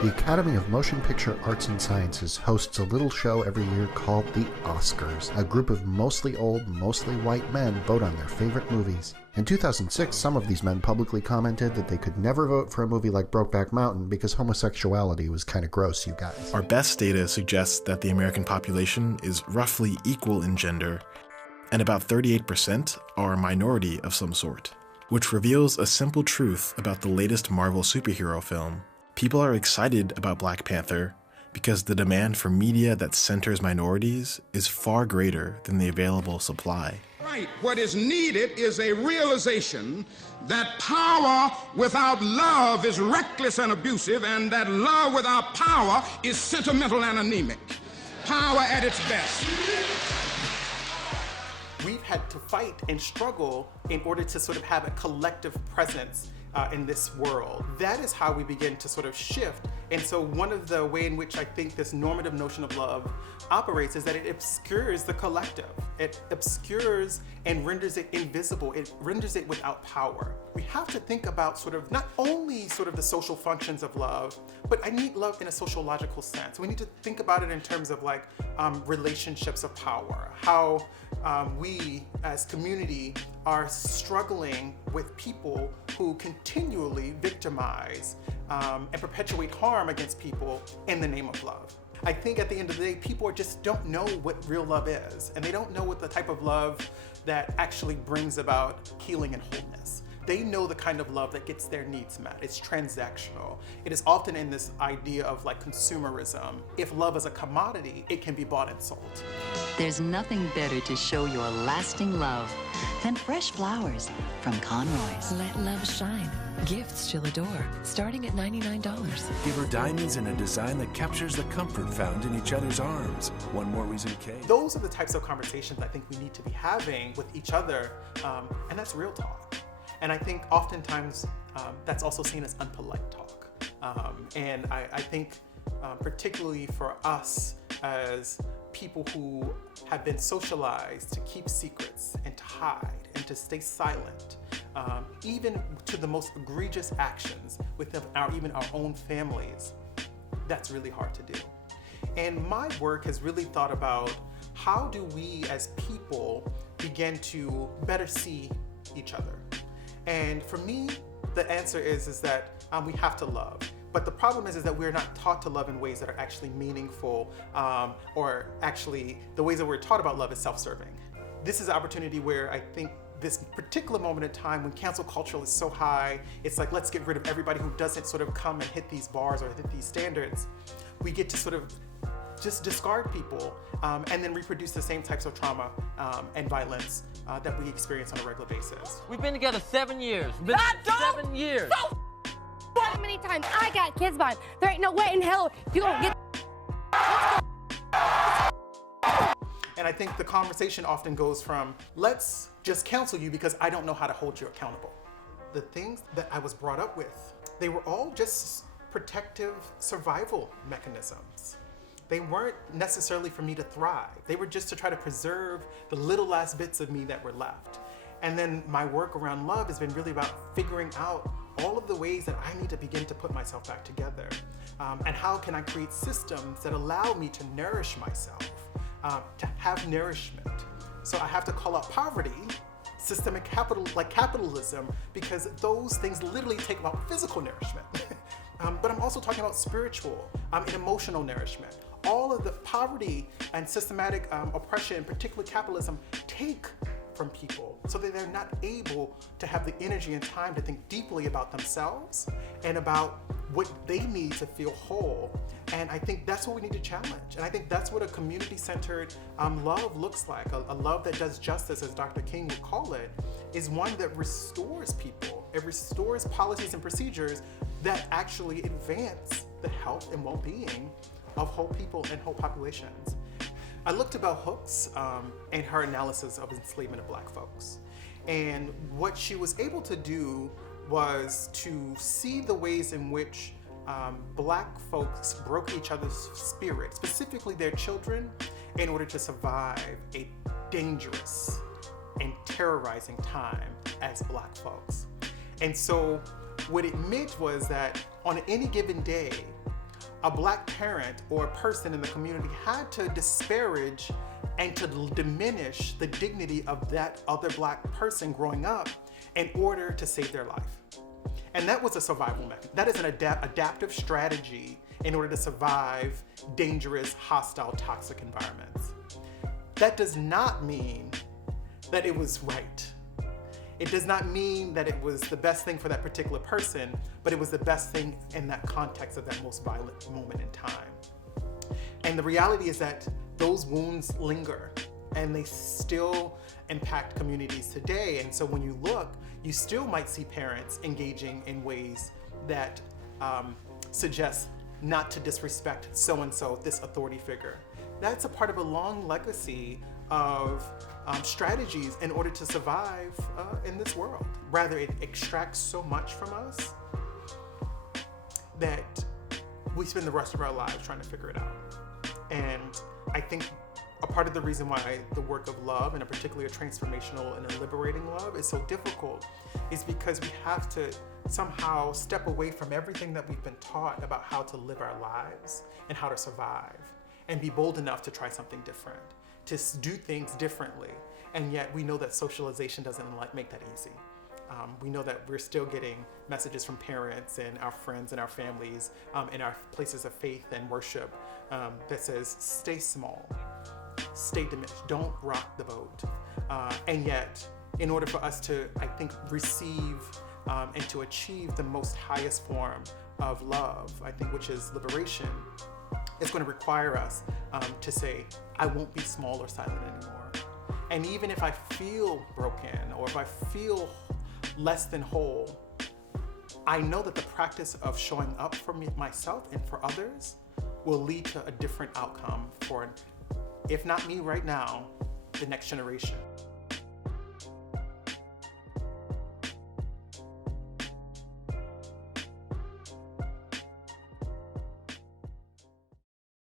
The Academy of Motion Picture Arts and Sciences hosts a little show every year called the Oscars. A group of mostly old, mostly white men vote on their favorite movies. In 2006, some of these men publicly commented that they could never vote for a movie like Brokeback Mountain because homosexuality was kind of gross, you guys. Our best data suggests that the American population is roughly equal in gender, and about 38% are a minority of some sort, which reveals a simple truth about the latest Marvel superhero film. People are excited about Black Panther because the demand for media that centers minorities is far greater than the available supply. Right. What is needed is a realization that power without love is reckless and abusive, and that love without power is sentimental and anemic. Power at its best. We've had to fight and struggle in order to sort of have a collective presence in this world. That is how we begin to sort of shift. And so one of the way in which I think this normative notion of love operates is that it obscures the collective. It obscures and renders it invisible. It renders it without power. We have to think about sort of not only sort of the social functions of love, but I need love in a sociological sense. We need to think about it in terms of like relationships of power, how we as community are struggling with people who continually victimize and perpetuate harm against people in the name of love. I think at the end of the day, people just don't know what real love is, and they don't know what the type of love that actually brings about healing and wholeness. They know the kind of love that gets their needs met. It's transactional. It is often in this idea of like consumerism. If love is a commodity, it can be bought and sold. There's nothing better to show your lasting love than fresh flowers from Conroy's. Let love shine. Gifts she'll adore, starting at $99. Give her diamonds in a design that captures the comfort found in each other's arms. One more reason K. Those are the types of conversations I think we need to be having with each other, and that's real talk. And I think oftentimes that's also seen as unpolite talk. And I think particularly for us as people who have been socialized to keep secrets and to hide and to stay silent, even to the most egregious actions within even our own families, that's really hard to do. And my work has really thought about how do we as people begin to better see each other. And for me, the answer is that we have to love. But the problem is that we're not taught to love in ways that are actually meaningful, or actually the ways that we're taught about love is self-serving. This is an opportunity where I think this particular moment in time when cancel culture is so high, it's like, let's get rid of everybody who doesn't sort of come and hit these bars or hit these standards. We get to sort of just discard people and then reproduce the same types of trauma and violence that we experience on a regular basis. We've been together 7 years. We've been 7 years. So how many times I got kids by him. There ain't no way in hell you gonna get. And I think the conversation often goes from, let's just cancel you because I don't know how to hold you accountable. The things that I was brought up with, they were all just protective survival mechanisms. They weren't necessarily for me to thrive. They were just to try to preserve the little last bits of me that were left. And then my work around love has been really about figuring out all of the ways that I need to begin to put myself back together. And how can I create systems that allow me to nourish myself, to have nourishment. So I have to call out poverty, systemic capital, like capitalism, because those things literally take about physical nourishment. But I'm also talking about spiritual and emotional nourishment. All of the poverty and systematic oppression, particularly capitalism, take from people so that they're not able to have the energy and time to think deeply about themselves and about what they need to feel whole. And I think that's what we need to challenge. And I think that's what a community-centered love looks like. A love that does justice, as Dr. King would call it, is one that restores people. It restores policies and procedures that actually advance the health and well-being of whole people and whole populations. I looked at Bell Hooks and her analysis of enslavement of Black folks. And what she was able to do was to see the ways in which Black folks broke each other's spirit, specifically their children, in order to survive a dangerous and terrorizing time as Black folks. And so what it meant was that on any given day, a Black parent or a person in the community had to disparage and to diminish the dignity of that other Black person growing up in order to save their life. And that was a survival mechanism. That is an adaptive strategy in order to survive dangerous, hostile, toxic environments. That does not mean that it was right. It does not mean that it was the best thing for that particular person, but it was the best thing in that context of that most violent moment in time. And the reality is that those wounds linger and they still impact communities today. And so when you look, you still might see parents engaging in ways that suggest not to disrespect so-and-so, this authority figure. That's a part of a long legacy of strategies in order to survive in this world. Rather, it extracts so much from us that we spend the rest of our lives trying to figure it out. And I think a part of the reason why the work of love, and particularly a transformational and a liberating love, is so difficult is because we have to somehow step away from everything that we've been taught about how to live our lives and how to survive, and be bold enough to try something different, to do things differently. And yet we know that socialization doesn't make that easy. We know that we're still getting messages from parents and our friends and our families in our places of faith and worship that says, stay small, stay diminished, don't rock the boat. And yet, in order for us to, I think, receive and to achieve the most highest form of love, I think, which is liberation, it's going to require us to say, I won't be small or silent anymore. And even if I feel broken or if I feel less than whole, I know that the practice of showing up for myself and for others will lead to a different outcome for, if not me right now, the next generation.